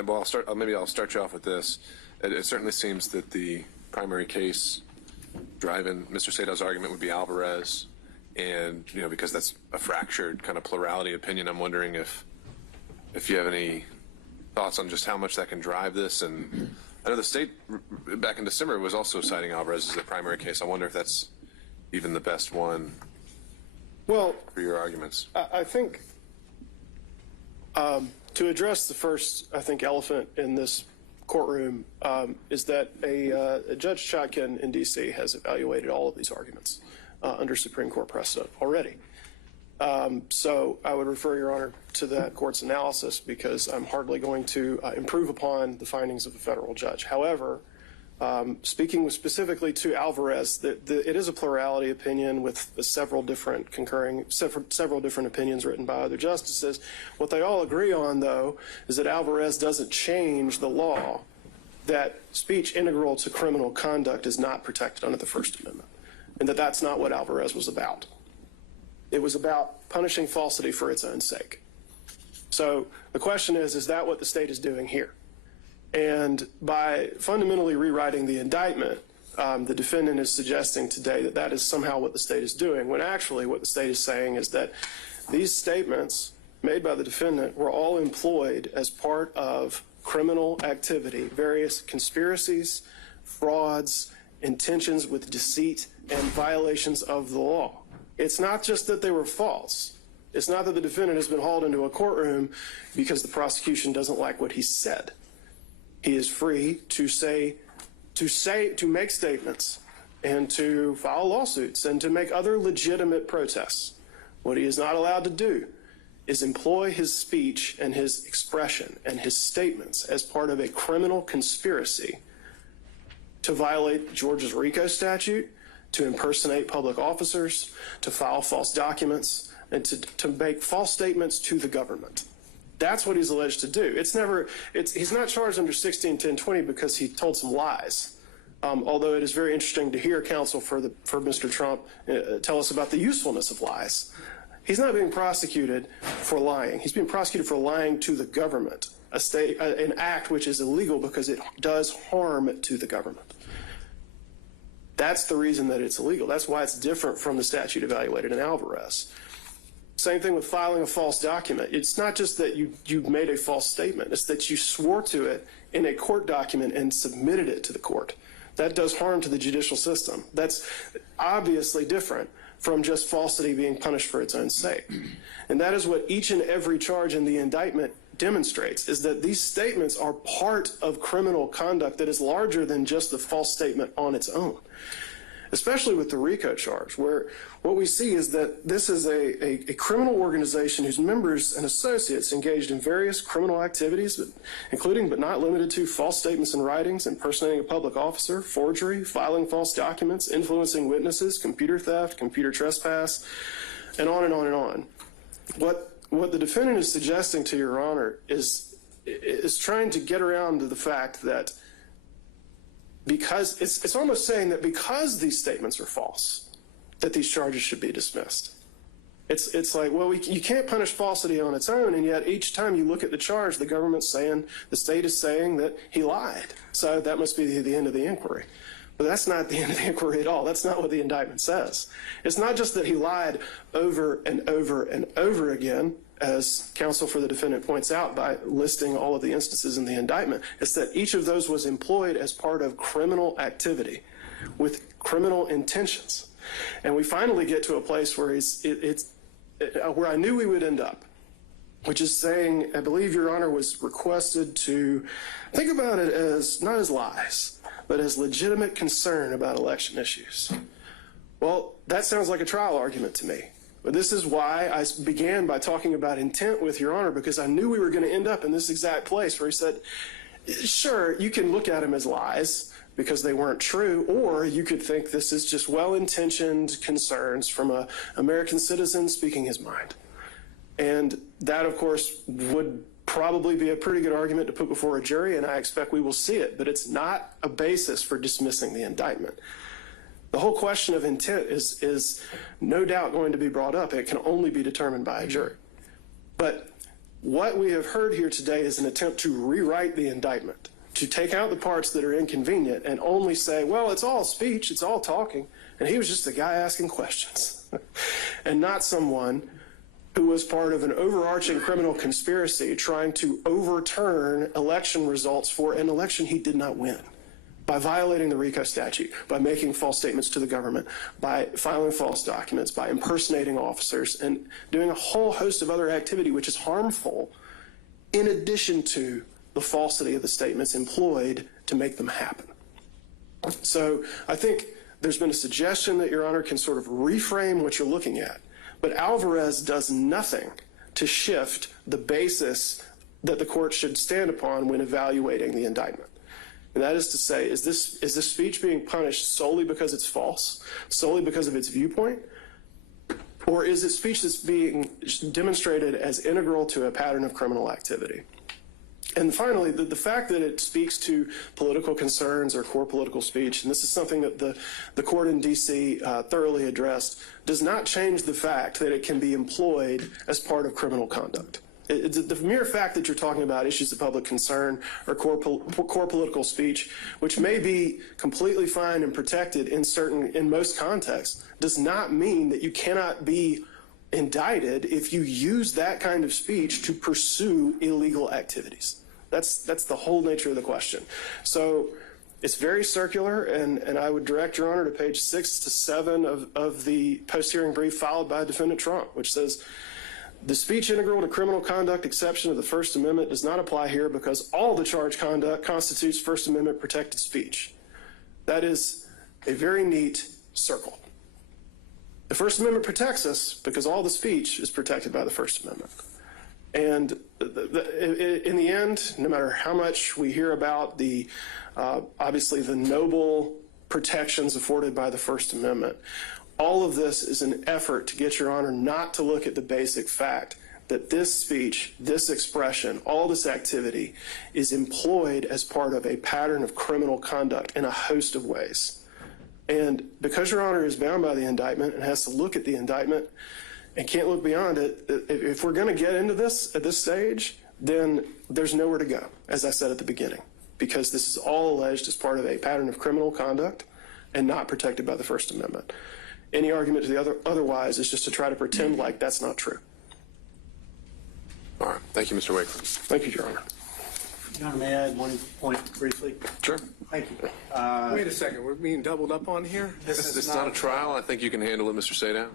Maybe I'll start you off with this. It certainly seems that the primary case driving Mr. Sadow's argument would be Alvarez, and because that's a fractured kind of plurality opinion, I'm wondering if you have any thoughts on just how much that can drive this. And I know the state back in December was also citing Alvarez as the primary case. I wonder if that's even the best one. Well, for your arguments, I think to address the first, elephant in this courtroom is that a Judge Chotkin in D.C. has evaluated all of these arguments under Supreme Court precedent already. So I would refer, Your Honor, to that court's analysis, because I'm hardly going to improve upon the findings of the federal judge. However, speaking specifically to Alvarez, it is a plurality opinion with several different opinions written by other justices. What they all agree on, though, is that Alvarez doesn't change the law that speech integral to criminal conduct is not protected under the First Amendment, and that that's not what Alvarez was about. It was about punishing falsity for its own sake. So the question is that what the state is doing here? And by fundamentally rewriting the indictment, the defendant is suggesting today that that is somehow what the state is doing, when actually what the state is saying is that these statements made by the defendant were all employed as part of criminal activity, various conspiracies, frauds, intentions with deceit, and violations of the law. It's not just that they were false. It's not that the defendant has been hauled into a courtroom because the prosecution doesn't like what he said. He is free to make statements and to file lawsuits and to make other legitimate protests. What he is not allowed to do is employ his speech and his expression and his statements as part of a criminal conspiracy to violate Georgia's RICO statute, to impersonate public officers, to file false documents, and to make false statements to the government. That's what he's alleged to do. He's not charged under 161020 because he told some lies. Although it is very interesting to hear counsel for Mr. Trump tell us about the usefulness of lies. He's not being prosecuted for lying. He's being prosecuted for lying to the government, an act which is illegal because it does harm to the government. That's the reason that it's illegal. That's why it's different from the statute evaluated in Alvarez. Same thing with filing a false document. It's not just that you made a false statement. It's that you swore to it in a court document and submitted it to the court. That does harm to the judicial system. That's obviously different from just falsity being punished for its own sake. And that is what each and every charge in the indictment demonstrates, is that these statements are part of criminal conduct that is larger than just the false statement on its own. Especially with the RICO charge, where what we see is that this is a criminal organization whose members and associates engaged in various criminal activities, including but not limited to false statements and writings, impersonating a public officer, forgery, filing false documents, influencing witnesses, computer theft, computer trespass, and on and on and on. What the defendant is suggesting to Your Honor is trying to get around to the fact that because it's almost saying that because these statements are false, that these charges should be dismissed. It's like, well, you can't punish falsity on its own, and yet each time you look at the charge, the state is saying that he lied. So that must be the end of the inquiry. But that's not the end of the inquiry at all. That's not what the indictment says. It's not just that he lied over and over and over again, as counsel for the defendant points out by listing all of the instances in the indictment. It's that each of those was employed as part of criminal activity with criminal intentions. And we finally get to a place where where I knew we would end up, which is saying, I believe Your Honor was requested to think about it as not as lies, but as legitimate concern about election issues. Well, that sounds like a trial argument to me. But this is why I began by talking about intent with Your Honor, because I knew we were going to end up in this exact place where he said, sure, you can look at them as lies because they weren't true, or you could think this is just well-intentioned concerns from an American citizen speaking his mind. And that, of course, would probably be a pretty good argument to put before a jury, and I expect we will see it, but it's not a basis for dismissing the indictment. The whole question of intent is no doubt going to be brought up. It can only be determined by a jury. But What we have heard here today is an attempt to rewrite the indictment, to take out the parts that are inconvenient and only say, well, it's all speech, it's all talking, and he was just a guy asking questions, and not someone who was part of an overarching criminal conspiracy trying to overturn election results for an election he did not win by violating the RICO statute, by making false statements to the government, by filing false documents, by impersonating officers, and doing a whole host of other activity which is harmful in addition to the falsity of the statements employed to make them happen. So I think there's been a suggestion that Your Honor can sort of reframe what you're looking at, but Alvarez does nothing to shift the basis that the court should stand upon when evaluating the indictment. And that is to say, is this speech being punished solely because it's false, solely because of its viewpoint, or is it speech that's being demonstrated as integral to a pattern of criminal activity? And finally, the fact that it speaks to political concerns or core political speech, and this is something that the court in D.C. Thoroughly addressed, does not change the fact that it can be employed as part of criminal conduct. The mere fact that you're talking about issues of public concern or core political speech, which may be completely fine and protected in most contexts, does not mean that you cannot be indicted if you use that kind of speech to pursue illegal activities. That's the whole nature of the question. So it's very circular, and I would direct Your Honor to page 6 to 7 of the post-hearing brief filed by Defendant Trump, which says, the speech integral to criminal conduct exception of the First Amendment does not apply here because all the charged conduct constitutes First Amendment protected speech. That is a very neat circle. The First Amendment protects us because all the speech is protected by the First Amendment. And in the end, no matter how much we hear about obviously the noble protections afforded by the First Amendment, all of this is an effort to get Your Honor not to look at the basic fact that this speech, this expression, all this activity is employed as part of a pattern of criminal conduct in a host of ways. And because Your Honor is bound by the indictment and has to look at the indictment and can't look beyond it, if we're going to get into this at this stage, then there's nowhere to go, as I said at the beginning, because this is all alleged as part of a pattern of criminal conduct and not protected by the First Amendment. Any argument to the otherwise is just to try to pretend like that's not true. All right. Thank you, Mr. Wakeford. Thank you, Your Honor. Your Honor, may I add one point briefly? Sure. Thank you. Wait a second, we're being doubled up on here? This is not a trial. I think you can handle it, Mr. Sadow.